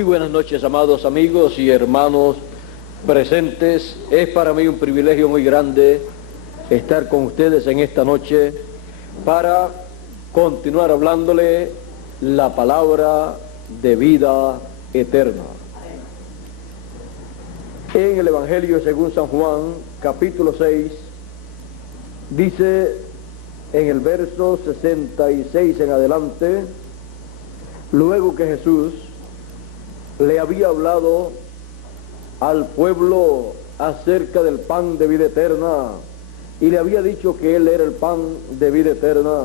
Muy buenas noches, amados amigos y hermanos presentes. Es para mí un privilegio muy grande estar con ustedes en esta noche para continuar hablándole la palabra de vida eterna. En el Evangelio según San Juan, capítulo 6, dice en el verso 66 en adelante: luego que Jesús le había hablado al pueblo acerca del pan de vida eterna y le había dicho que Él era el pan de vida eterna,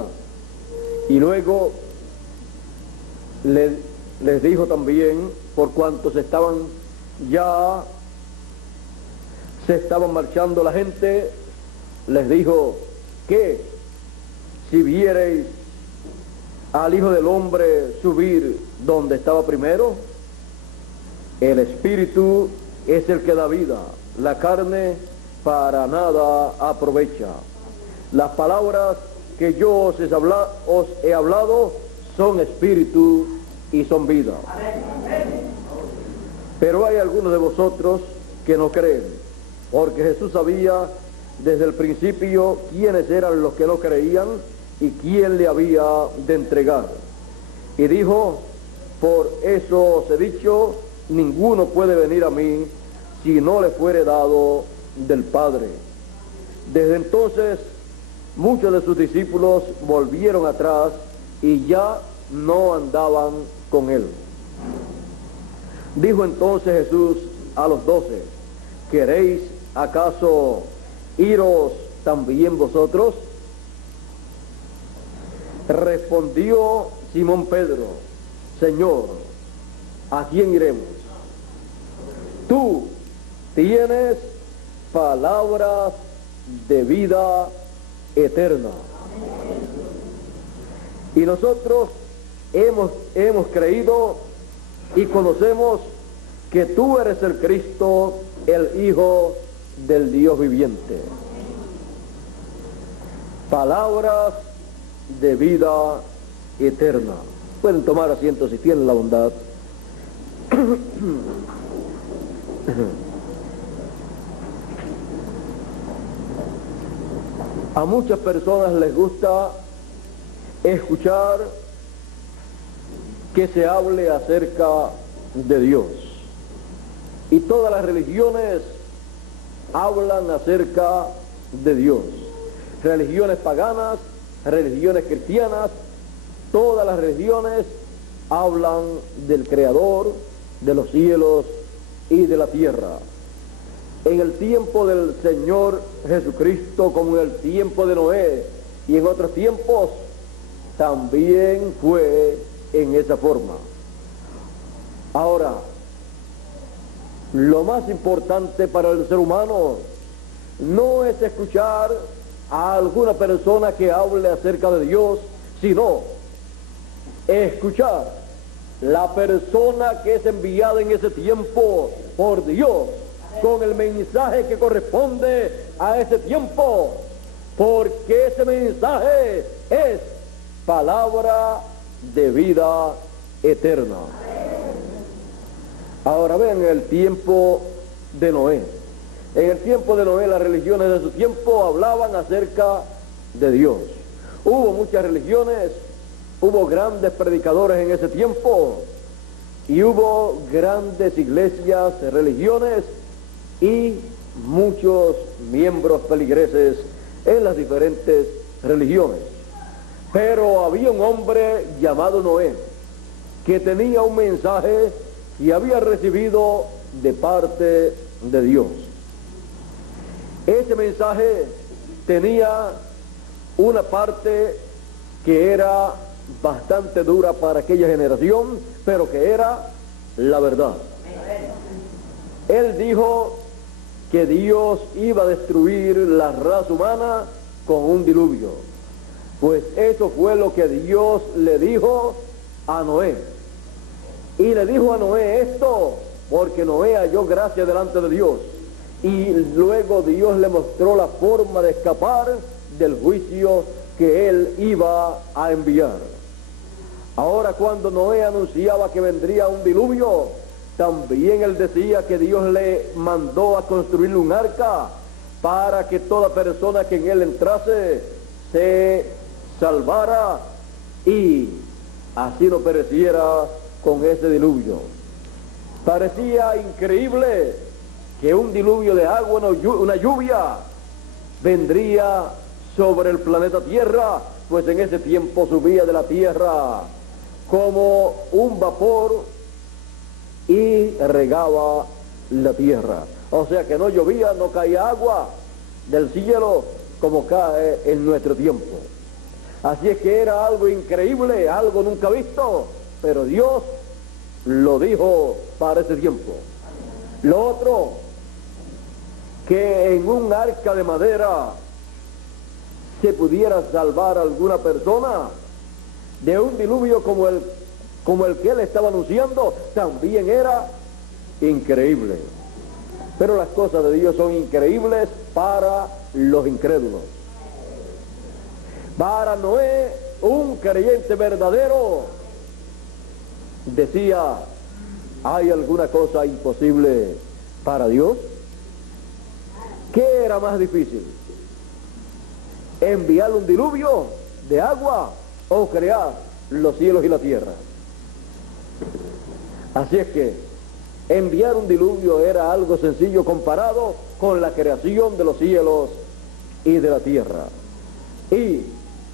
y luego les dijo también, por cuanto se estaban marchando la gente, les dijo que si viereis al Hijo del Hombre subir donde estaba primero, el Espíritu es el que da vida, la carne para nada aprovecha. Las palabras que yo os he hablado son espíritu y son vida. Pero hay algunos de vosotros que no creen, porque Jesús sabía desde el principio quiénes eran los que no creían y quién le había de entregar. Y dijo: por eso os he dicho, ninguno puede venir a mí si no le fuere dado del Padre. Desde entonces muchos de sus discípulos volvieron atrás y ya no andaban con él. Dijo entonces Jesús a los 12: ¿queréis acaso iros también vosotros? Respondió Simón Pedro: Señor, ¿a quién iremos? Tú tienes palabras de vida eterna. Y nosotros hemos creído y conocemos que tú eres el Cristo, el Hijo del Dios viviente. Palabras de vida eterna. Pueden tomar asiento si tienen la bondad. A muchas personas les gusta escuchar que se hable acerca de Dios. Y todas las religiones hablan acerca de Dios. Religiones paganas, religiones cristianas, todas las religiones hablan del Creador de los cielos y de la tierra. En el tiempo del Señor Jesucristo, como en el tiempo de Noé y en otros tiempos, también fue en esa forma. Ahora, lo más importante para el ser humano no es escuchar a alguna persona que hable acerca de Dios, sino escuchar la persona que es enviada en ese tiempo por Dios, con el mensaje que corresponde a ese tiempo, porque ese mensaje es palabra de vida eterna. Ahora vean el tiempo de Noé. En el tiempo de Noé, las religiones de su tiempo hablaban acerca de Dios. Hubo muchas religiones, hubo grandes predicadores en ese tiempo, y hubo grandes iglesias, religiones, y muchos miembros feligreses en las diferentes religiones. Pero había un hombre llamado Noé, que tenía un mensaje y había recibido de parte de Dios. Ese mensaje tenía una parte que era bastante dura para aquella generación, pero que era la verdad. Él dijo que Dios iba a destruir la raza humana con un diluvio. Pues eso fue lo que Dios le dijo a Noé. Y le dijo a Noé esto porque Noé halló gracia delante de Dios. Y luego Dios le mostró la forma de escapar del juicio que él iba a enviar. Ahora, cuando Noé anunciaba que vendría un diluvio, también él decía que Dios le mandó a construirle un arca para que toda persona que en él entrase se salvara y así no pereciera con ese diluvio. Parecía increíble que un diluvio de agua, una lluvia, vendría sobre el planeta Tierra, pues en ese tiempo subía de la tierra como un vapor y regaba la tierra. O sea que no llovía, no caía agua del cielo como cae en nuestro tiempo. Así es que era algo increíble, algo nunca visto, pero Dios lo dijo para ese tiempo. Lo otro, que en un arca de madera se pudiera salvar a alguna persona de un diluvio como el que él estaba anunciando, también era increíble. Pero las cosas de Dios son increíbles para los incrédulos. Para Noé, un creyente verdadero, decía: ¿hay alguna cosa imposible para Dios? ¿Qué era más difícil? ¿Enviar un diluvio de agua o crear los cielos y la tierra? Así es que enviar un diluvio era algo sencillo comparado con la creación de los cielos y de la tierra. Y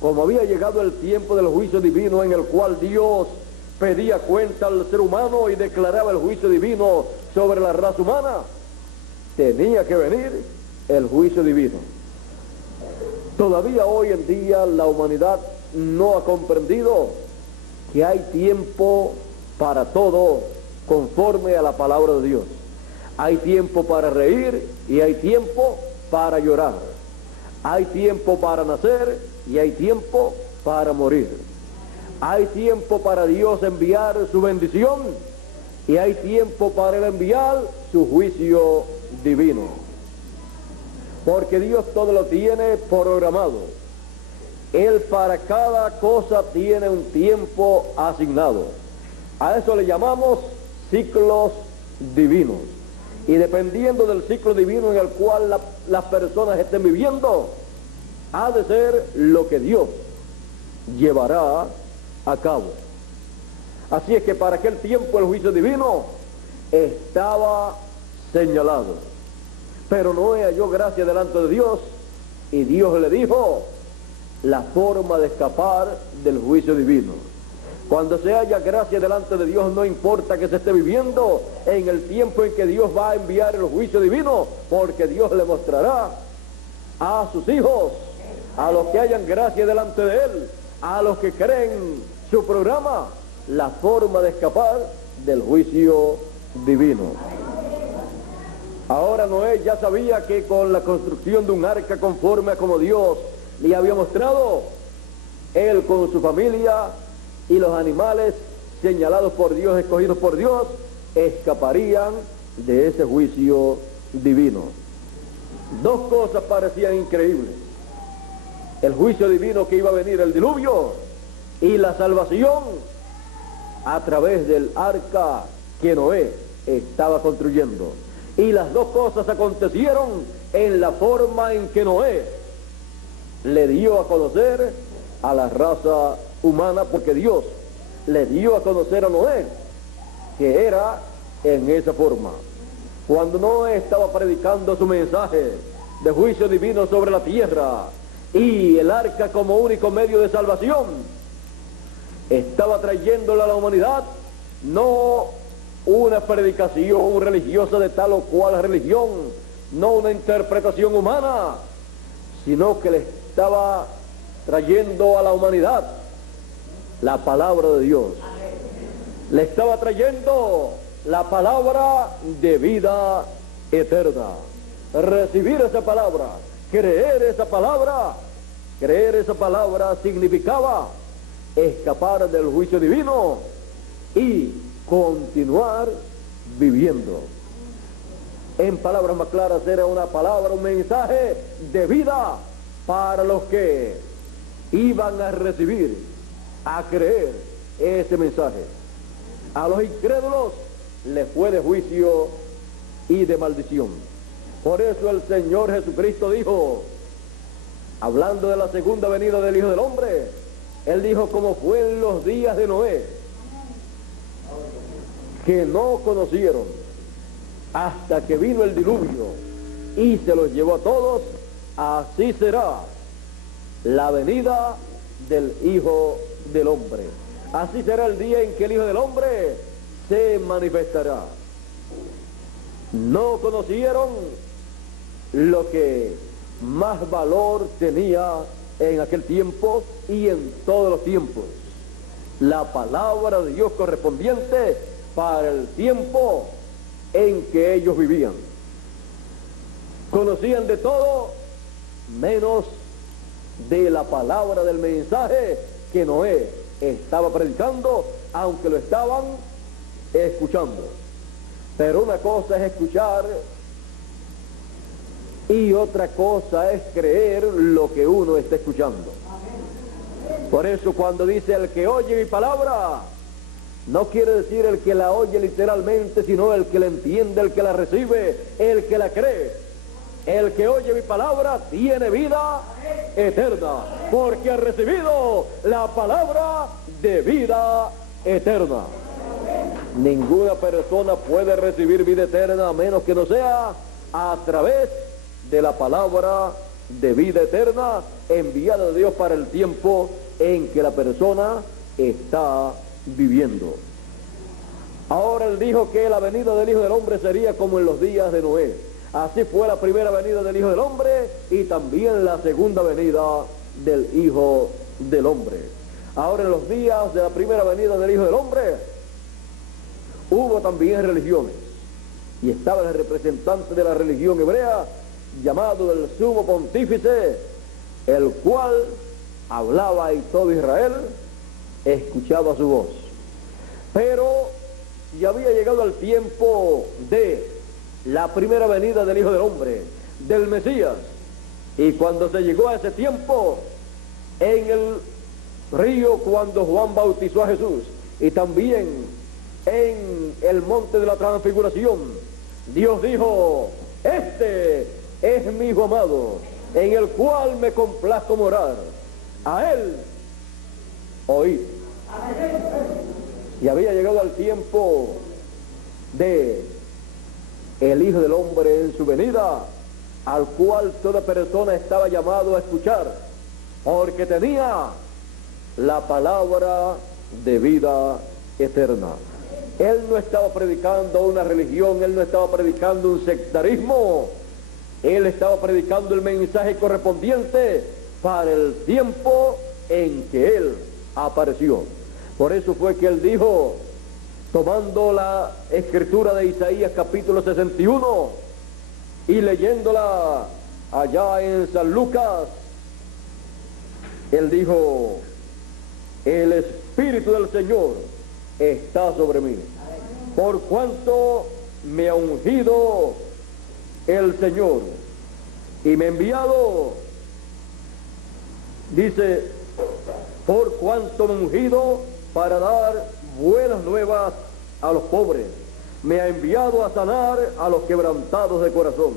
como había llegado el tiempo del juicio divino en el cual Dios pedía cuenta al ser humano y declaraba el juicio divino sobre la raza humana, tenía que venir el juicio divino. Todavía hoy en día la humanidad no ha comprendido que hay tiempo para todo conforme a la palabra de Dios. Hay tiempo para reír y hay tiempo para llorar. Hay tiempo para nacer y hay tiempo para morir. Hay tiempo para Dios enviar su bendición y hay tiempo para él enviar su juicio divino. Porque Dios todo lo tiene programado. Él para cada cosa tiene un tiempo asignado. A eso le llamamos ciclos divinos. Y dependiendo del ciclo divino en el cual las personas estén viviendo, ha de ser lo que Dios llevará a cabo. Así es que para aquel tiempo el juicio divino estaba señalado. Pero Noé halló gracia delante de Dios y Dios le dijo la forma de escapar del juicio divino. Cuando se halla gracia delante de Dios, no importa que se esté viviendo en el tiempo en que Dios va a enviar el juicio divino, porque Dios le mostrará a sus hijos, a los que hayan gracia delante de Él, a los que creen su programa, la forma de escapar del juicio divino. Ahora Noé ya sabía que con la construcción de un arca conforme a como Dios le había mostrado, él con su familia y los animales señalados por Dios, escogidos por Dios, escaparían de ese juicio divino. Dos cosas parecían increíbles: el juicio divino que iba a venir, el diluvio, y la salvación a través del arca que Noé estaba construyendo. Y las dos cosas acontecieron en la forma en que Noé le dio a conocer a la raza humana, porque Dios le dio a conocer a Noé que era en esa forma. Cuando Noé estaba predicando su mensaje de juicio divino sobre la tierra y el arca como único medio de salvación, estaba trayéndole a la humanidad no una predicación religiosa de tal o cual religión, no una interpretación humana, sino que le estaba trayendo a la humanidad la palabra de Dios. Le estaba trayendo la palabra de vida eterna. Recibir esa palabra, creer esa palabra significaba escapar del juicio divino y continuar viviendo. En palabras más claras, era una palabra, un mensaje de vida para los que iban a recibir, a creer ese mensaje. A los incrédulos le fue de juicio y de maldición. Por eso el Señor Jesucristo dijo, hablando de la segunda venida del Hijo del Hombre, Él dijo, como fue en los días de Noé, que no conocieron hasta que vino el diluvio y se los llevó a todos, así será la venida del Hijo del Hombre. Así será el día en que el Hijo del Hombre se manifestará. No conocieron lo que más valor tenía en aquel tiempo y en todos los tiempos, la palabra de Dios correspondiente para el tiempo en que ellos vivían. Conocían de todo menos de la palabra del mensaje que Noé estaba predicando, aunque lo estaban escuchando. Pero una cosa es escuchar y otra cosa es creer lo que uno está escuchando. Por eso cuando dice el que oye mi palabra, no quiere decir el que la oye literalmente, sino el que la entiende, el que la recibe, el que la cree. El que oye mi palabra tiene vida eterna, porque ha recibido la palabra de vida eterna. Ninguna persona puede recibir vida eterna a menos que no sea a través de la palabra de vida eterna enviada de Dios para el tiempo en que la persona está viviendo. Ahora Él dijo que la venida del Hijo del Hombre sería como en los días de Noé. Así fue la primera venida del Hijo del Hombre y también la segunda venida del Hijo del Hombre. Ahora en los días de la primera venida del Hijo del Hombre hubo también religiones, y estaba el representante de la religión hebrea llamado el sumo pontífice, el cual hablaba y todo Israel escuchaba su voz. Pero ya había llegado el tiempo de la primera venida del Hijo del Hombre, del Mesías, y cuando se llegó a ese tiempo, en el río cuando Juan bautizó a Jesús, y también en el monte de la transfiguración, Dios dijo, este es mi Hijo amado, en el cual me complazco morar, a Él oíd. Y había llegado el tiempo de el Hijo del Hombre en su venida, al cual toda persona estaba llamado a escuchar, porque tenía la palabra de vida eterna. Él no estaba predicando una religión, Él no estaba predicando un sectarismo, Él estaba predicando el mensaje correspondiente para el tiempo en que Él apareció. Por eso fue que Él dijo, tomando la escritura de Isaías capítulo 61 y leyéndola allá en San Lucas, Él dijo, el Espíritu del Señor está sobre mí, por cuanto me ha ungido el Señor y me ha enviado, dice, por cuanto me ha ungido para dar buenas nuevas a los pobres, me ha enviado a sanar a los quebrantados de corazón,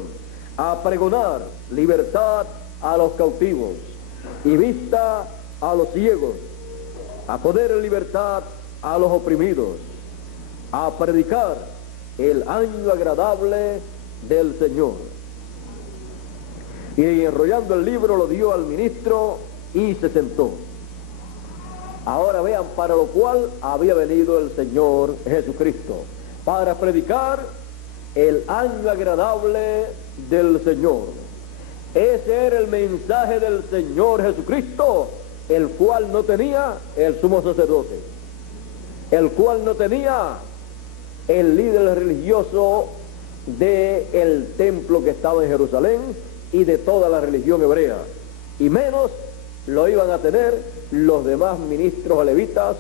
a pregonar libertad a los cautivos y vista a los ciegos, a poner en libertad a los oprimidos, a predicar el año agradable del Señor. Y enrollando el libro lo dio al ministro y se sentó. Ahora vean para lo cual había venido el Señor Jesucristo, para predicar el año agradable del Señor. Ese era el mensaje del Señor Jesucristo, el cual no tenía el sumo sacerdote, el cual no tenía el líder religioso del templo que estaba en Jerusalén y de toda la religión hebrea, y menos lo iban a tener los demás ministros levitas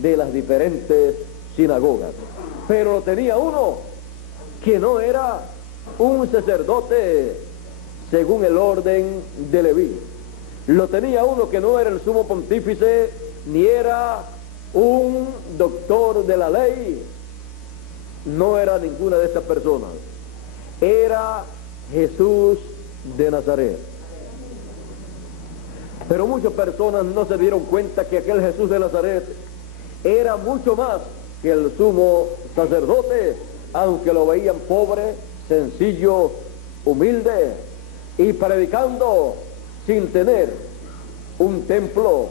de las diferentes sinagogas. Pero lo tenía uno que no era un sacerdote según el orden de Leví. Lo tenía uno que no era el sumo pontífice, ni era un doctor de la ley, no era ninguna de estas personas, era Jesús de Nazaret. Pero muchas personas no se dieron cuenta que aquel Jesús de Nazaret era mucho más que el sumo sacerdote, aunque lo veían pobre, sencillo, humilde y predicando sin tener un templo,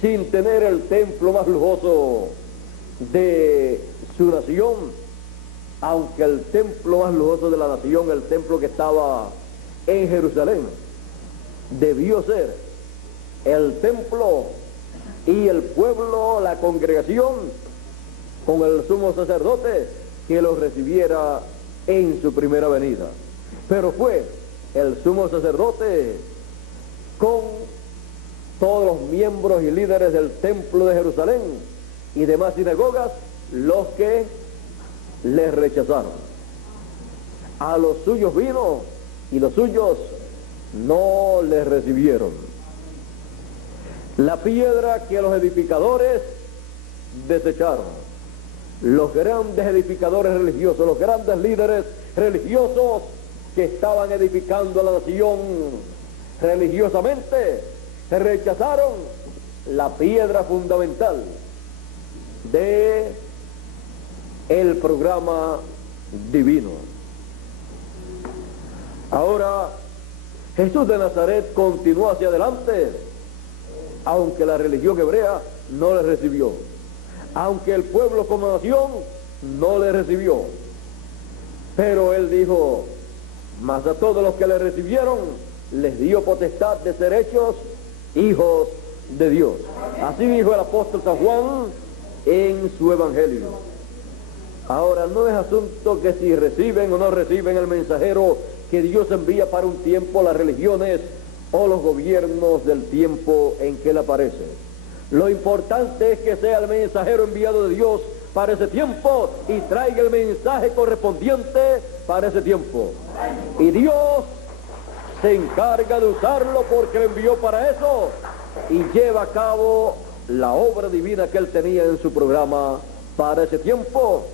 sin tener el templo más lujoso de su nación, aunque el templo más lujoso de la nación, el templo que estaba en Jerusalén, debió ser el templo y el pueblo, la congregación, con el sumo sacerdote que los recibiera en su primera venida. Pero fue el sumo sacerdote con todos los miembros y líderes del templo de Jerusalén y demás sinagogas los que les rechazaron. A los suyos vino y los suyos no les recibieron. La piedra que los edificadores desecharon. Los grandes edificadores religiosos, los grandes líderes religiosos que estaban edificando a la nación religiosamente, rechazaron la piedra fundamental de el programa divino. Ahora, Jesús de Nazaret continuó hacia adelante, aunque la religión hebrea no le recibió, aunque el pueblo como nación no le recibió. Pero él dijo, mas a todos los que le recibieron, les dio potestad de ser hechos hijos de Dios. Así dijo el apóstol San Juan en su evangelio. Ahora, no es asunto que si reciben o no reciben el mensajero que Dios envía para un tiempo, las religiones o los gobiernos del tiempo en que él aparece. Lo importante es que sea el mensajero enviado de Dios para ese tiempo y traiga el mensaje correspondiente para ese tiempo. Y Dios se encarga de usarlo porque lo envió para eso y lleva a cabo la obra divina que él tenía en su programa para ese tiempo.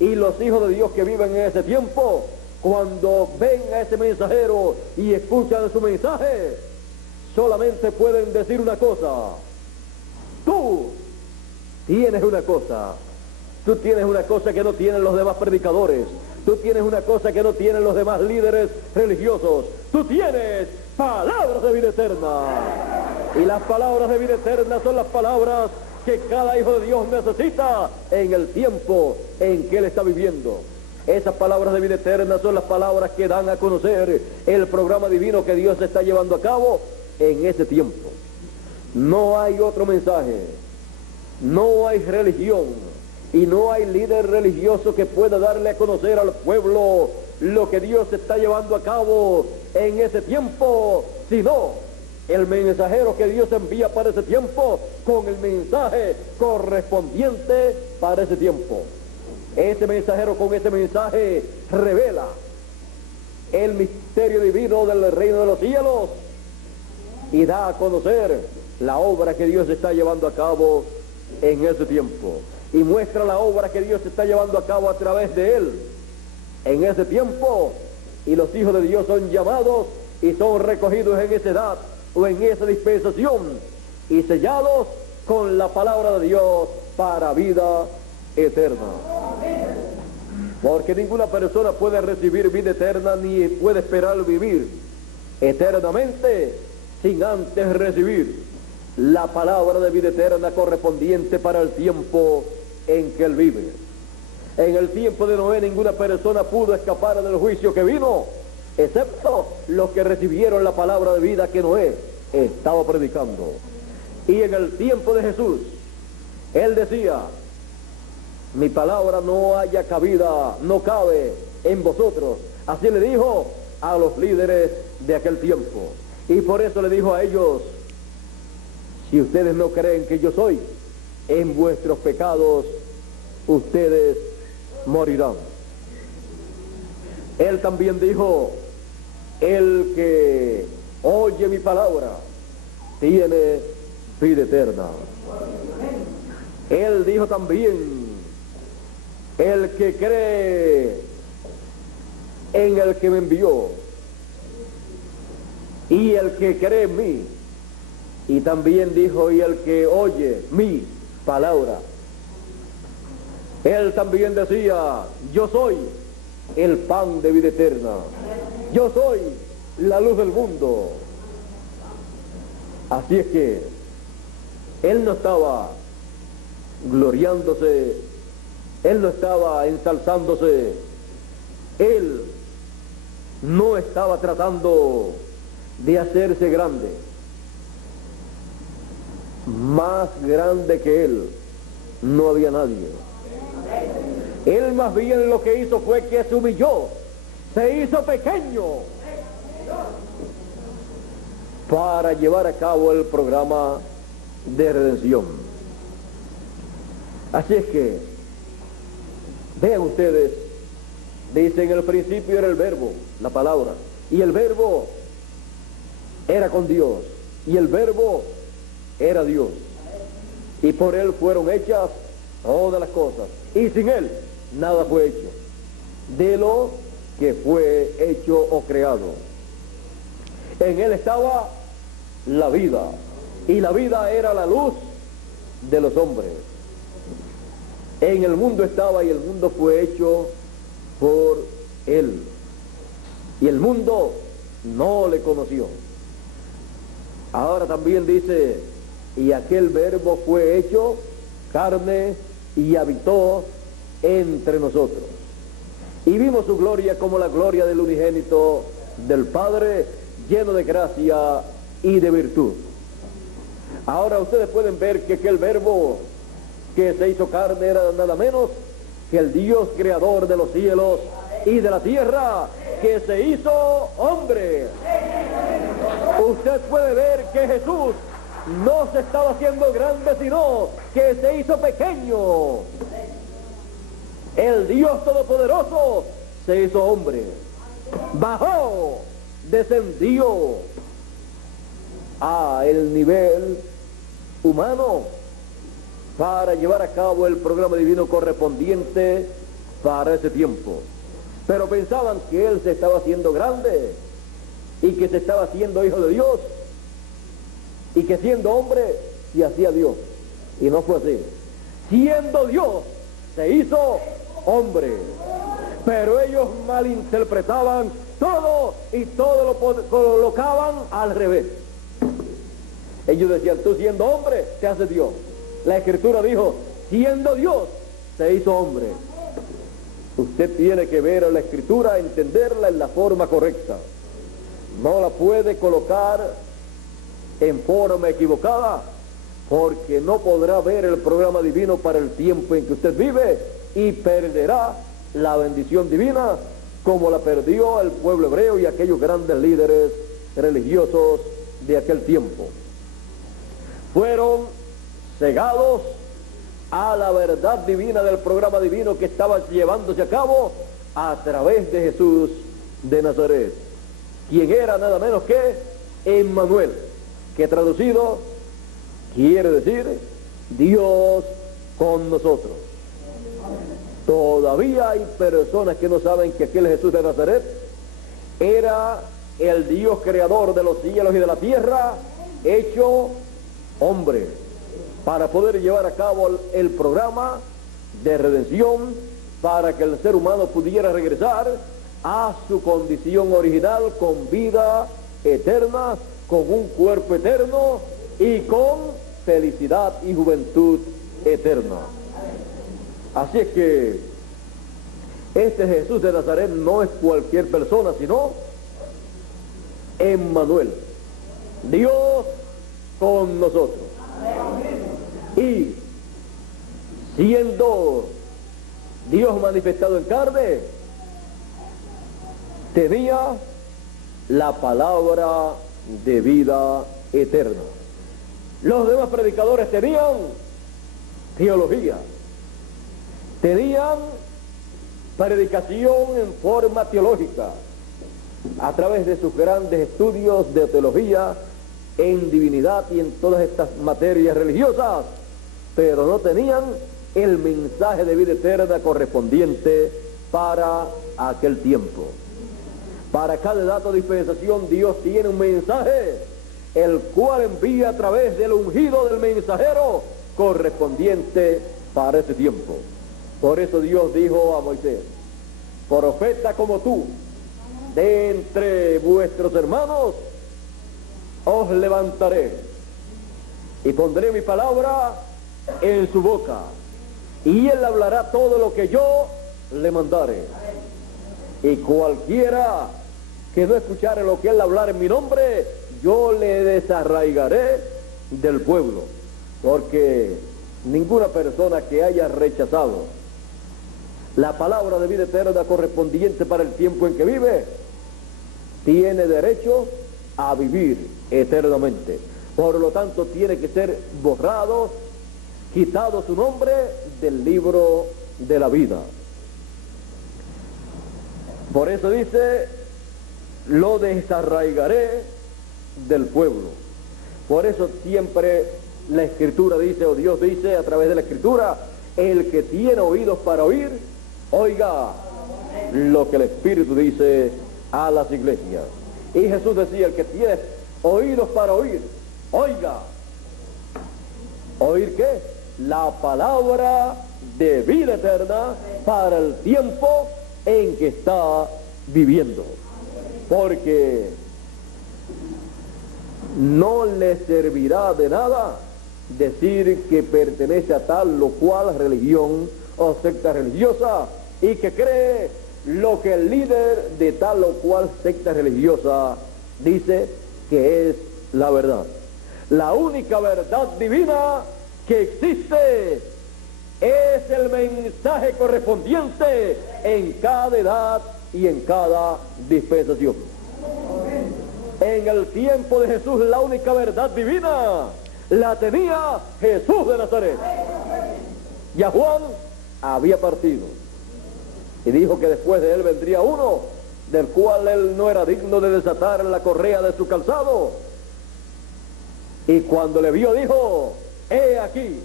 Y los hijos de Dios que viven en ese tiempo, cuando ven a ese mensajero y escuchan su mensaje, solamente pueden decir una cosa: tú tienes una cosa. Tú tienes una cosa que no tienen los demás predicadores. Tú tienes una cosa que no tienen los demás líderes religiosos. Tú tienes palabras de vida eterna. Y las palabras de vida eterna son las palabras que cada hijo de Dios necesita en el tiempo en que él está viviendo. Esas palabras de vida eterna son las palabras que dan a conocer el programa divino que Dios está llevando a cabo en ese tiempo. No hay otro mensaje, no hay religión y no hay líder religioso que pueda darle a conocer al pueblo lo que Dios está llevando a cabo en ese tiempo, sino el mensajero que Dios envía para ese tiempo con el mensaje correspondiente para ese tiempo. Ese mensajero con ese mensaje revela el misterio divino del reino de los cielos y da a conocer la obra que Dios está llevando a cabo en ese tiempo. Y muestra la obra que Dios está llevando a cabo a través de él en ese tiempo. Y los hijos de Dios son llamados y son recogidos en esa edad o en esa dispensación y sellados con la palabra de Dios para vida eterna. Porque ninguna persona puede recibir vida eterna ni puede esperar vivir eternamente sin antes recibir la palabra de vida eterna correspondiente para el tiempo en que él vive. En el tiempo de Noé ninguna persona pudo escapar del juicio que vino, excepto los que recibieron la palabra de vida que Noé estaba predicando. Y en el tiempo de Jesús, él decía: mi palabra no haya cabida, no cabe en vosotros. Así le dijo a los líderes de aquel tiempo. Y por eso le dijo a ellos: si ustedes no creen que yo soy, en vuestros pecados ustedes morirán. Él también dijo: el que oye mi palabra tiene vida eterna. Él dijo también: el que cree en el que me envió y el que cree en mí, y también dijo, y el que oye mi palabra. Él también decía, yo soy el pan de vida eterna, yo soy la luz del mundo. Así es que él no estaba gloriándose, él no estaba ensalzándose, él no estaba tratando de hacerse grande. Más grande que él no había nadie. Él más bien lo que hizo fue que se humilló, se hizo pequeño para llevar a cabo el programa de redención. Así es que, vean ustedes, dice, en el principio era el verbo, la palabra, y el verbo era con Dios, y el verbo era Dios, y por él fueron hechas todas las cosas, y sin él nada fue hecho de lo que fue hecho o creado. En él estaba la vida, y la vida era la luz de los hombres. En el mundo estaba, y el mundo fue hecho por él, y el mundo no le conoció. Ahora también dice, y aquel verbo fue hecho carne y habitó entre nosotros, y vimos su gloria como la gloria del unigénito del Padre, lleno de gracia y de virtud. Ahora ustedes pueden ver que aquel verbo que se hizo carne era nada menos que el Dios creador de los cielos y de la tierra, que se hizo hombre. Usted puede ver que Jesús no se estaba haciendo grande, sino que se hizo pequeño. El Dios Todopoderoso se hizo hombre, bajó, descendió a el nivel humano para llevar a cabo el programa divino correspondiente para ese tiempo. Pero pensaban que él se estaba haciendo grande y que se estaba haciendo hijo de Dios y que siendo hombre se hacía Dios, y no fue así. Siendo Dios se hizo hombre, pero ellos malinterpretaban todo y todo lo colocaban al revés. Ellos decían, tú siendo hombre te haces Dios. La Escritura dijo, siendo Dios se hizo hombre. Usted tiene que ver a la Escritura, entenderla en la forma correcta. No la puede colocar en forma equivocada, porque no podrá ver el programa divino para el tiempo en que usted vive y perderá la bendición divina como la perdió el pueblo hebreo y aquellos grandes líderes religiosos de aquel tiempo. Fueron cegados a la verdad divina del programa divino que estaba llevándose a cabo a través de Jesús de Nazaret, quien era nada menos que Emmanuel, que traducido quiere decir Dios con nosotros. Todavía hay personas que no saben que aquel Jesús de Nazaret era el Dios creador de los cielos y de la tierra, hecho hombre, para poder llevar a cabo el programa de redención, para que el ser humano pudiera regresar a su condición original con vida eterna, con un cuerpo eterno y con felicidad y juventud eterna. Así es que este Jesús de Nazaret no es cualquier persona, sino Emmanuel, Dios con nosotros. Y siendo Dios manifestado en carne, tenía la palabra de vida eterna. Los demás predicadores tenían teología, tenían predicación en forma teológica, a través de sus grandes estudios de teología en divinidad y en todas estas materias religiosas, pero no tenían el mensaje de vida eterna correspondiente para aquel tiempo. Para cada edad o dispensación Dios tiene un mensaje, el cual envía a través del ungido del mensajero correspondiente para ese tiempo. Por eso Dios dijo a Moisés: profeta como tú, de entre vuestros hermanos, os levantaré y pondré mi palabra en su boca, y él hablará todo lo que yo le mandare. Y cualquiera que no escuchare lo que él hablar en mi nombre, yo le desarraigaré del pueblo. Porque ninguna persona que haya rechazado la palabra de vida eterna correspondiente para el tiempo en que vive, tiene derecho a vivir eternamente. Por lo tanto, tiene que ser borrado, quitado su nombre del libro de la vida. Por eso dice: lo desarraigaré del pueblo. Por eso siempre la Escritura dice, o Dios dice a través de la Escritura: el que tiene oídos para oír, oiga lo que el Espíritu dice a las iglesias. Y Jesús decía: el que tiene oídos para oír, oiga. ¿Oír qué? La palabra de vida eterna para el tiempo en que está viviendo. Porque no le servirá de nada decir que pertenece a tal o cual religión o secta religiosa y que cree lo que el líder de tal o cual secta religiosa dice que es la verdad. La única verdad divina que existe es el mensaje correspondiente en cada edad y en cada dispensación. En el tiempo de Jesús la única verdad divina la tenía Jesús de Nazaret. Ya Juan había partido y dijo que después de él vendría uno del cual él no era digno de desatar la correa de su calzado. Y cuando le vio dijo: he aquí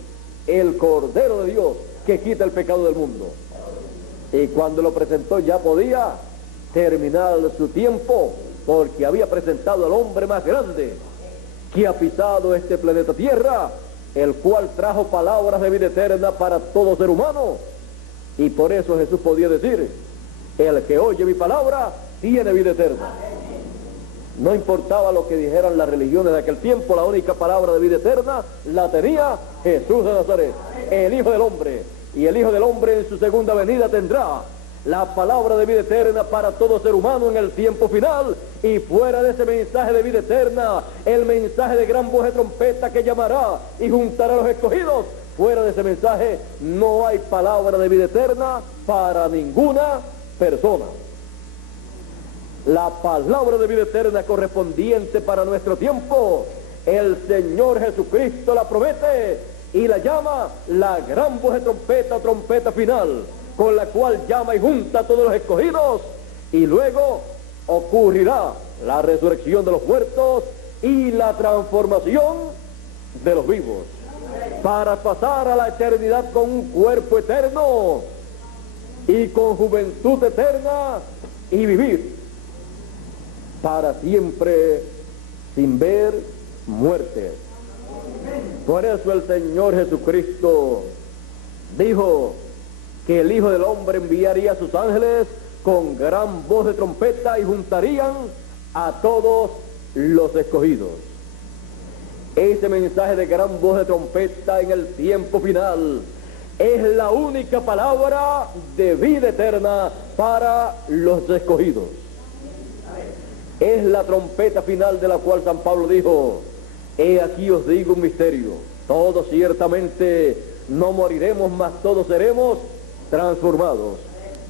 el Cordero de Dios que quita el pecado del mundo. Y cuando lo presentó ya podía terminar su tiempo, porque había presentado al hombre más grande que ha pisado este planeta Tierra, el cual trajo palabras de vida eterna para todo ser humano. Y por eso Jesús podía decir: el que oye mi palabra tiene vida eterna. No importaba lo que dijeran las religiones de aquel tiempo, la única palabra de vida eterna la tenía Jesús de Nazaret, el Hijo del Hombre. Y el Hijo del Hombre en su segunda venida tendrá la palabra de vida eterna para todo ser humano en el tiempo final. Y fuera de ese mensaje de vida eterna, el mensaje de gran voz de trompeta que llamará y juntará a los escogidos, fuera de ese mensaje no hay palabra de vida eterna para ninguna persona. La palabra de vida eterna correspondiente para nuestro tiempo, el Señor Jesucristo la promete y la llama la gran voz de trompeta, trompeta final, con la cual llama y junta a todos los escogidos, y luego ocurrirá la resurrección de los muertos y la transformación de los vivos, para pasar a la eternidad con un cuerpo eterno y con juventud eterna y vivir para siempre sin ver muerte. Por eso el Señor Jesucristo dijo que el Hijo del Hombre enviaría a sus ángeles con gran voz de trompeta y juntarían a todos los escogidos. Ese mensaje de gran voz de trompeta en el tiempo final es la única palabra de vida eterna para los escogidos. Es la trompeta final de la cual San Pablo dijo: he aquí os digo un misterio, todos ciertamente no moriremos, mas todos seremos transformados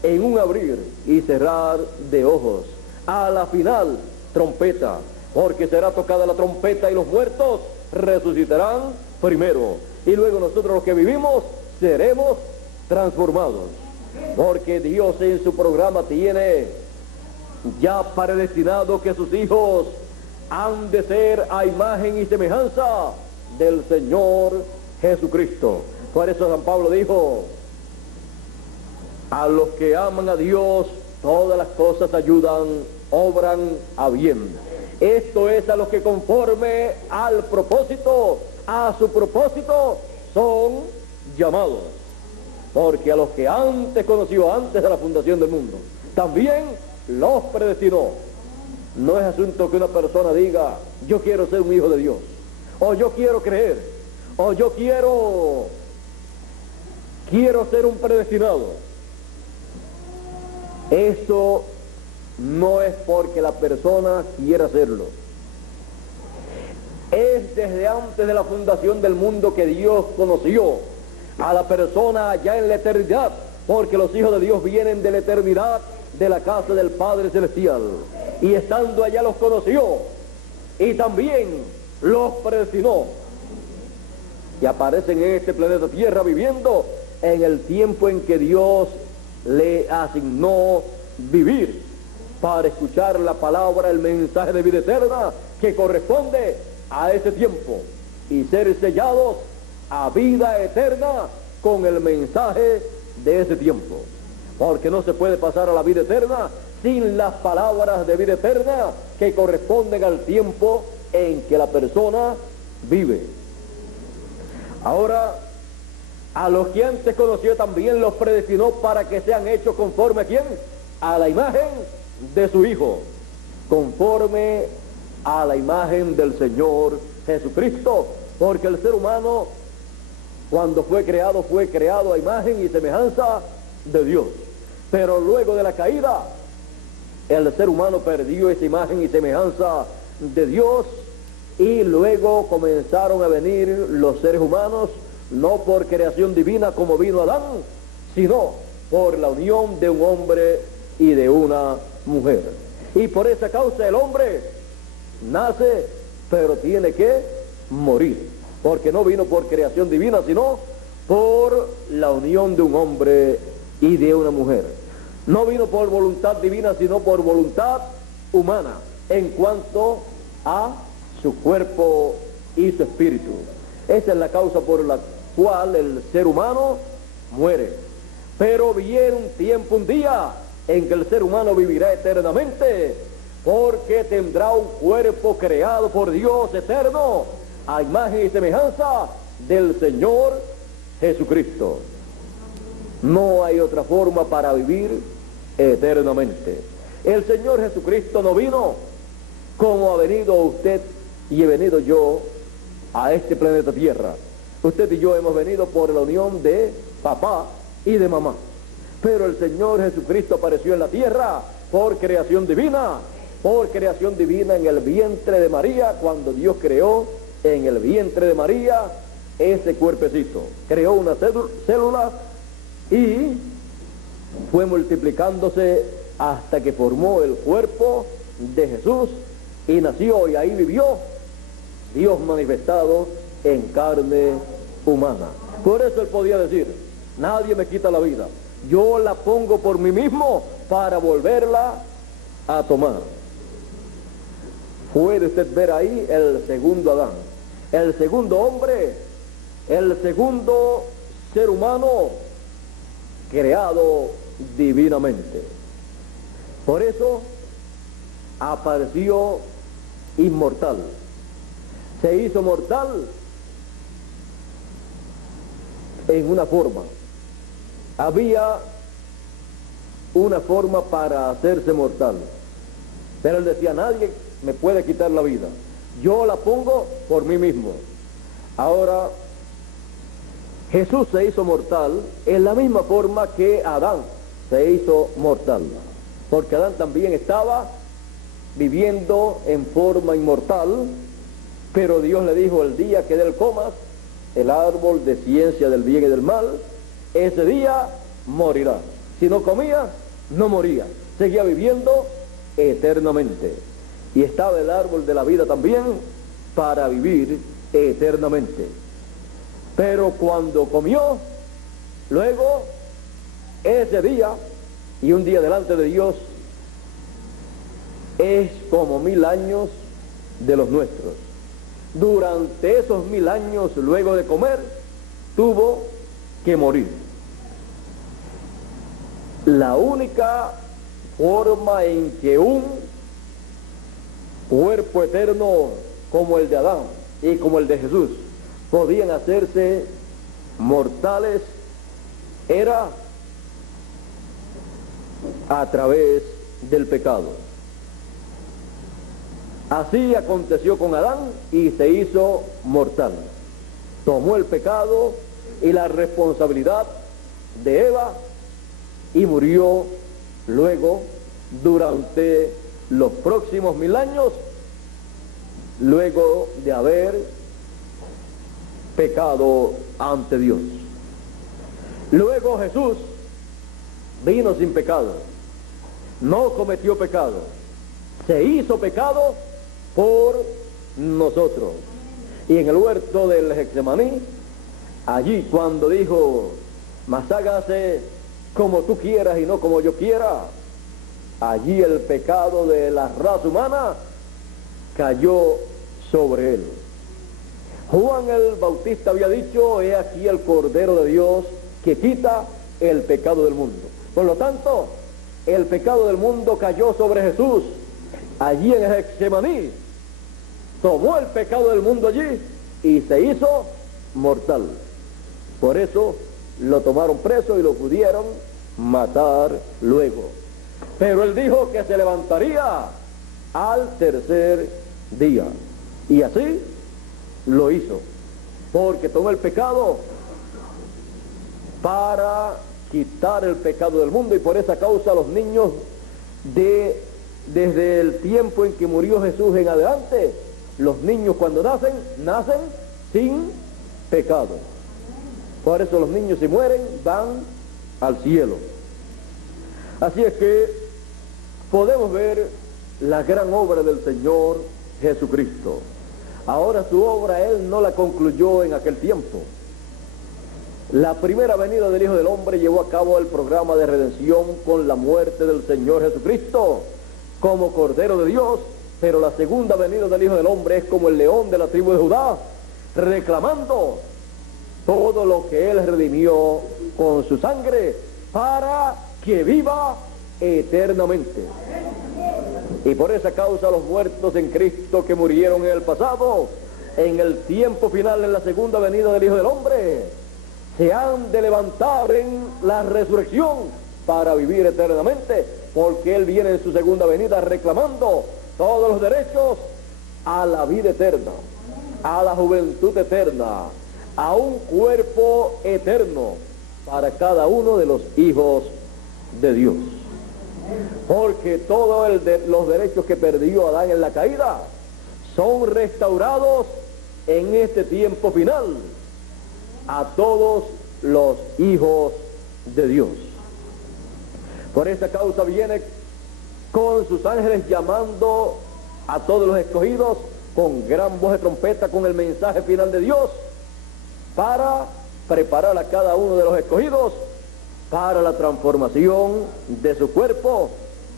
en un abrir y cerrar de ojos. A la final, trompeta, porque será tocada la trompeta y los muertos resucitarán primero, y luego nosotros los que vivimos seremos transformados, porque Dios en su programa tiene ya predestinado que sus hijos han de ser a imagen y semejanza del Señor Jesucristo. Por eso San Pablo dijo, a los que aman a Dios, todas las cosas ayudan, obran a bien. Esto es a los que conforme al propósito, a su propósito, son llamados. Porque a los que antes conoció, antes de la fundación del mundo, también los predestinó. No es asunto que una persona diga, yo quiero ser un hijo de Dios, o yo quiero creer, o yo quiero ser un predestinado. Eso no es porque la persona quiera hacerlo. Es desde antes de la fundación del mundo que Dios conoció a la persona allá en la eternidad, porque los hijos de Dios vienen de la eternidad, de la casa del Padre Celestial, y estando allá los conoció y también los predestinó, y aparecen en este planeta Tierra viviendo en el tiempo en que Dios le asignó vivir para escuchar la palabra, el mensaje de vida eterna que corresponde a ese tiempo y ser sellados a vida eterna con el mensaje de ese tiempo, porque no se puede pasar a la vida eterna sin las palabras de vida eterna que corresponden al tiempo en que la persona vive. Ahora, a los que antes conoció también los predestinó para que sean hechos conforme a ¿quién? A la imagen de su Hijo, conforme a la imagen del Señor Jesucristo, porque el ser humano, cuando fue creado a imagen y semejanza de Dios, pero luego de la caída, el ser humano perdió esa imagen y semejanza de Dios, y luego comenzaron a venir los seres humanos, no por creación divina como vino Adán, sino por la unión de un hombre y de una mujer. Y por esa causa el hombre nace, pero tiene que morir, porque no vino por creación divina, sino por la unión de un hombre y de una mujer. No vino por voluntad divina, sino por voluntad humana, en cuanto a su cuerpo y su espíritu. Esa es la causa por la cual el ser humano muere. Pero viene un tiempo, un día, en que el ser humano vivirá eternamente, porque tendrá un cuerpo creado por Dios eterno, a imagen y semejanza del Señor Jesucristo. No hay otra forma para vivir eternamente. El Señor Jesucristo no vino como ha venido usted y he venido yo a este planeta Tierra. Usted y yo hemos venido por la unión de papá y de mamá. Pero el Señor Jesucristo apareció en la tierra por creación divina en el vientre de María, cuando Dios creó en el vientre de María ese cuerpecito. Creó una célula y fue multiplicándose hasta que formó el cuerpo de Jesús y nació, y ahí vivió Dios manifestado en carne humana. Por eso él podía decir, nadie me quita la vida, yo la pongo por mí mismo para volverla a tomar. Puede usted ver ahí el segundo Adán, el segundo hombre, el segundo ser humano creado divinamente. Por eso apareció inmortal, se hizo mortal en una forma. Había una forma para hacerse mortal, pero él decía, nadie me puede quitar la vida, yo la pongo por mí mismo. Ahora, Jesús se hizo mortal en la misma forma que Adán se hizo mortal, porque Adán también estaba viviendo en forma inmortal, pero Dios le dijo, el día que de él comas el árbol de ciencia del bien y del mal, ese día morirá. Si no comía, no moría, seguía viviendo eternamente. Y estaba el árbol de la vida también para vivir eternamente. Pero cuando comió, luego ese día, y un día delante de Dios es como 1000 años de los nuestros. Durante esos 1000 años, luego de comer, tuvo que morir. La única forma en que un cuerpo eterno como el de Adán y como el de Jesús podían hacerse mortales era a través del pecado. Así aconteció con Adán y se hizo mortal. Tomó el pecado y la responsabilidad de Eva y murió luego durante los próximos 1000 años, luego de haber pecado ante Dios. Luego Jesús vino sin pecado, no cometió pecado, se hizo pecado por nosotros. Y en el huerto del Getsemaní, allí cuando dijo, mas hágase como tú quieras y no como yo quiera, allí el pecado de la raza humana cayó sobre él. Juan el Bautista había dicho, he aquí el Cordero de Dios que quita el pecado del mundo. Por lo tanto, el pecado del mundo cayó sobre Jesús allí en el Getsemaní. Tomó el pecado del mundo allí y se hizo mortal. Por eso lo tomaron preso y lo pudieron matar luego. Pero él dijo que se levantaría al tercer día. Y así lo hizo. Porque tomó el pecado para quitar el pecado del mundo. Y por esa causa los niños desde el tiempo en que murió Jesús en adelante, los niños cuando nacen sin pecado. Por eso los niños si mueren van al cielo. Así es que podemos ver la gran obra del Señor Jesucristo. Ahora su obra Él no la concluyó en aquel tiempo. La primera venida del Hijo del Hombre llevó a cabo el programa de redención con la muerte del Señor Jesucristo como Cordero de Dios, pero la segunda venida del Hijo del Hombre es como el león de la tribu de Judá, reclamando todo lo que Él redimió con su sangre para que viva eternamente. Y por esa causa los muertos en Cristo que murieron en el pasado, en el tiempo final, en la segunda venida del Hijo del Hombre, se han de levantar en la resurrección para vivir eternamente, porque Él viene en su segunda venida reclamando todos los derechos a la vida eterna, a la juventud eterna, a un cuerpo eterno para cada uno de los hijos de Dios. Porque todos los derechos que perdió Adán en la caída son restaurados en este tiempo final a todos los hijos de Dios. Por esta causa viene con sus ángeles llamando a todos los escogidos con gran voz de trompeta, con el mensaje final de Dios, para preparar a cada uno de los escogidos para la transformación de su cuerpo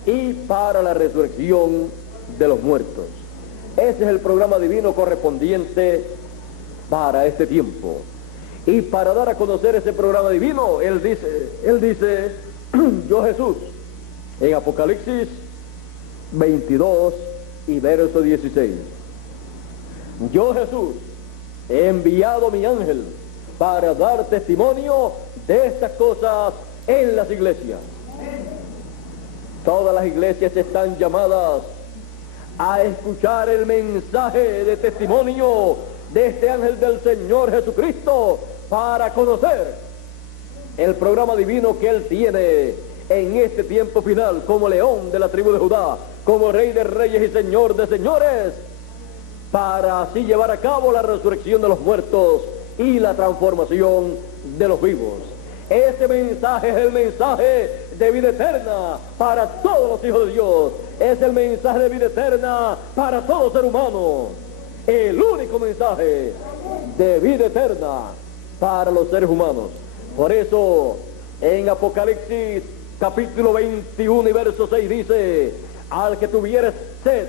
y para la resurrección de los muertos. Ese es el programa divino correspondiente para este tiempo. Y para dar a conocer ese programa divino, Él dice, yo Jesús, en Apocalipsis 22 y verso 16. Yo Jesús he enviado mi ángel para dar testimonio de estas cosas en las iglesias. Todas las iglesias están llamadas a escuchar el mensaje de testimonio de este ángel del Señor Jesucristo para conocer el programa divino que Él tiene en este tiempo final como león de la tribu de Judá, como Rey de reyes y Señor de señores, para así llevar a cabo la resurrección de los muertos y la transformación de los vivos. Ese mensaje es el mensaje de vida eterna para todos los hijos de Dios. Es el mensaje de vida eterna para todo ser humano. El único mensaje de vida eterna para los seres humanos. Por eso, en Apocalipsis capítulo 21 y verso 6 dice, al que tuviere sed,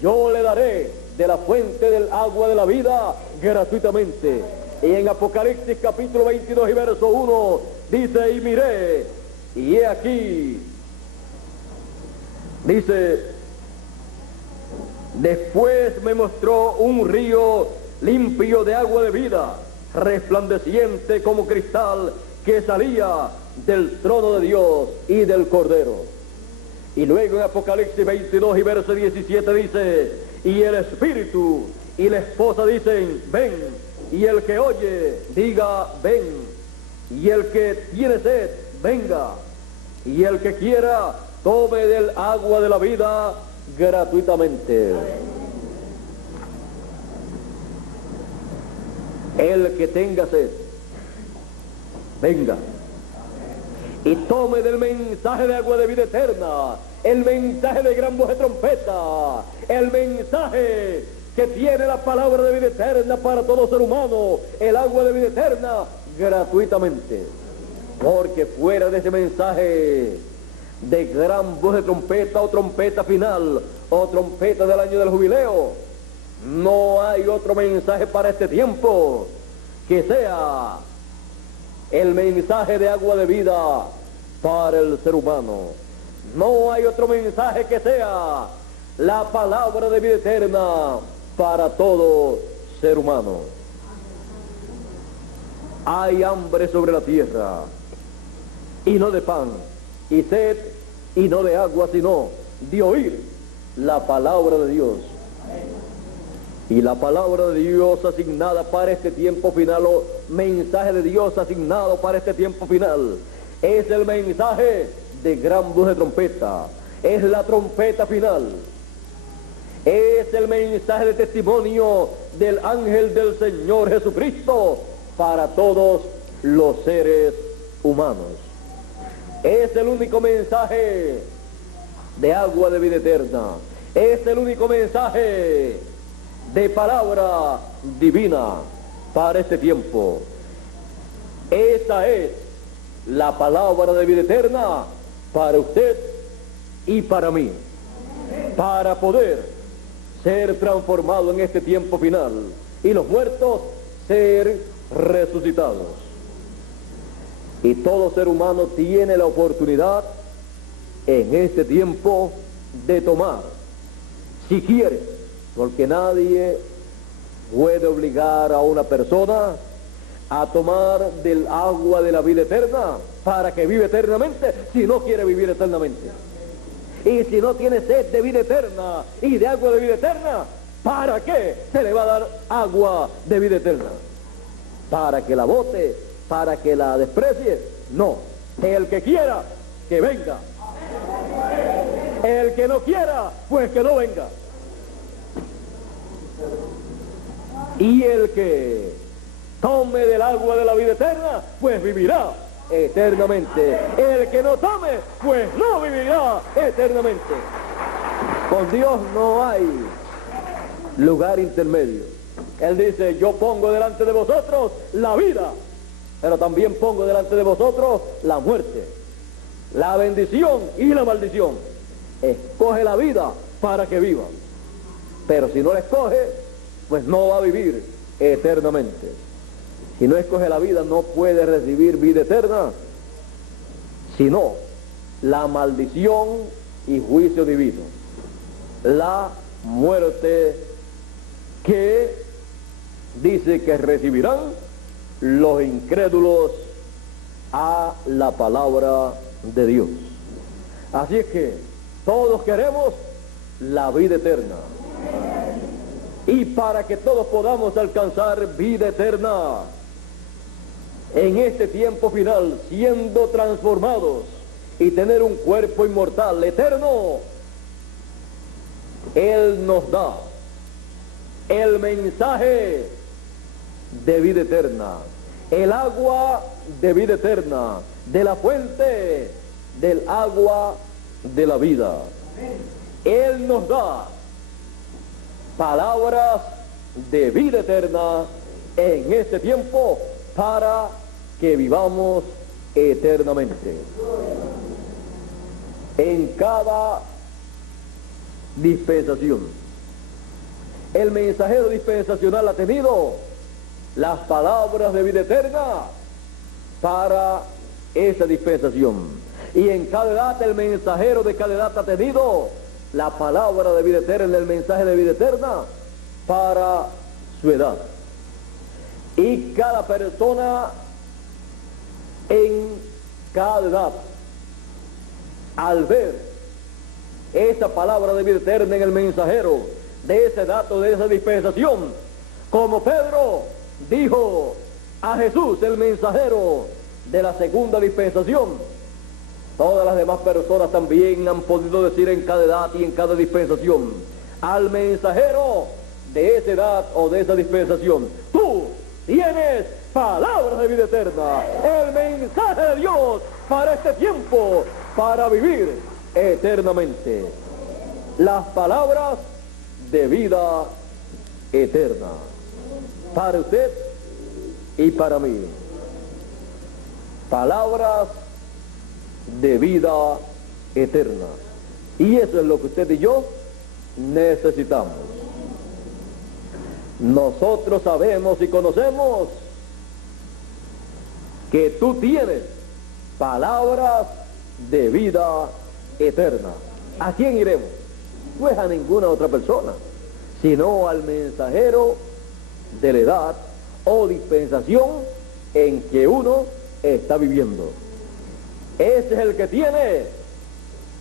yo le daré de la fuente del agua de la vida gratuitamente. Y en Apocalipsis capítulo 22 y verso 1 dice, y miré, y he aquí, dice, después me mostró un río limpio de agua de vida, resplandeciente como cristal, que salía del trono de Dios y del Cordero. Y luego en Apocalipsis 22 y verso 17 dice, y el Espíritu y la esposa dicen, ven. Y el que oye, diga, ven. Y el que tiene sed, venga. Y el que quiera, tome del agua de la vida gratuitamente. El que tenga sed, venga. Y tome del mensaje de agua de vida eterna, el mensaje de gran voz de trompeta, el mensaje que tiene la palabra de vida eterna para todo ser humano, el agua de vida eterna, gratuitamente. Porque fuera de ese mensaje de gran voz de trompeta o trompeta final o trompeta del año del jubileo, no hay otro mensaje para este tiempo que sea el mensaje de agua de vida para el ser humano. No hay otro mensaje que sea la palabra de vida eterna para todo ser humano. Hay hambre sobre la tierra, y no de pan, y sed, y no de agua, sino de oír la palabra de Dios. Y la palabra de Dios asignada para este tiempo final, o mensaje de Dios asignado para este tiempo final, es el mensaje de gran voz de trompeta, es la trompeta final, es el mensaje de testimonio del ángel del Señor Jesucristo para todos los seres humanos. Es el único mensaje de agua de vida eterna, es el único mensaje de palabra divina para este tiempo. Esa es la palabra de vida eterna para usted y para mí, para poder ser transformado en este tiempo final y los muertos ser resucitados. Y todo ser humano tiene la oportunidad en este tiempo de tomar, si quiere, porque nadie puede obligar a una persona a tomar del agua de la vida eterna para que viva eternamente si no quiere vivir eternamente. Y si no tiene sed de vida eterna y de agua de vida eterna, ¿para qué se le va a dar agua de vida eterna? ¿Para que la bote? ¿Para que la desprecie? No. El que quiera, que venga. El que no quiera, pues que no venga. Y el que tome del agua de la vida eterna, pues vivirá eternamente. El que no tome, pues no vivirá eternamente. Con Dios no hay lugar intermedio. Él dice, yo pongo delante de vosotros la vida, pero también pongo delante de vosotros la muerte, la bendición y la maldición. Escoge la vida para que viva, pero si no la escoge, pues no va a vivir eternamente. Si no escoge la vida, no puede recibir vida eterna, sino la maldición y juicio divino, la muerte que dice que recibirán los incrédulos a la palabra de Dios. Así es que todos queremos la vida eterna. Y para que todos podamos alcanzar vida eterna en este tiempo final, siendo transformados y tener un cuerpo inmortal, eterno, Él nos da el mensaje de vida eterna, el agua de vida eterna, de la fuente del agua de la vida. Él nos da palabras de vida eterna en este tiempo para que vivamos eternamente. En cada dispensación, el mensajero dispensacional ha tenido las palabras de vida eterna para esa dispensación. Y en cada edad el mensajero de cada edad ha tenido la palabra de vida eterna, el mensaje de vida eterna para su edad. Y cada persona en cada edad, al ver esa palabra de vida eterna en el mensajero de ese dato, de esa dispensación, como Pedro dijo a Jesús, el mensajero de la segunda dispensación, todas las demás personas también han podido decir en cada edad y en cada dispensación al mensajero de esa edad o de esa dispensación: tú tienes palabras de vida eterna, el mensaje de Dios para este tiempo, para vivir eternamente. Las palabras de vida eterna para usted y para mí. Palabras de vida eterna. Y eso es lo que usted y yo necesitamos. Nosotros sabemos y conocemos que tú tienes palabras de vida eterna. ¿A quién iremos? No es a ninguna otra persona, sino al mensajero de la edad o dispensación en que uno está viviendo. Ese es el que tiene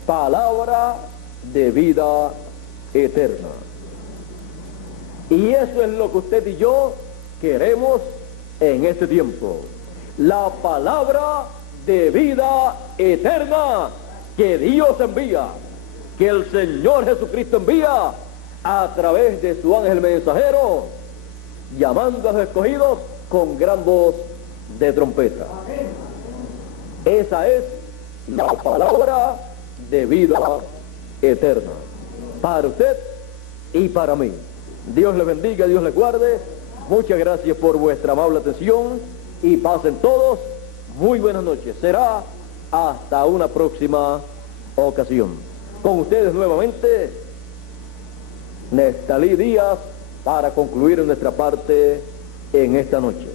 palabra de vida eterna. Y eso es lo que usted y yo queremos en este tiempo. La palabra de vida eterna que Dios envía, que el Señor Jesucristo envía a través de su ángel mensajero, llamando a los escogidos con gran voz de trompeta. Esa es la palabra de vida eterna para usted y para mí. Dios le bendiga, Dios le guarde. Muchas gracias por vuestra amable atención y pasen todos muy buenas noches. Será hasta una próxima ocasión. Con ustedes nuevamente, Nestalí Díaz, para concluir nuestra parte en esta noche.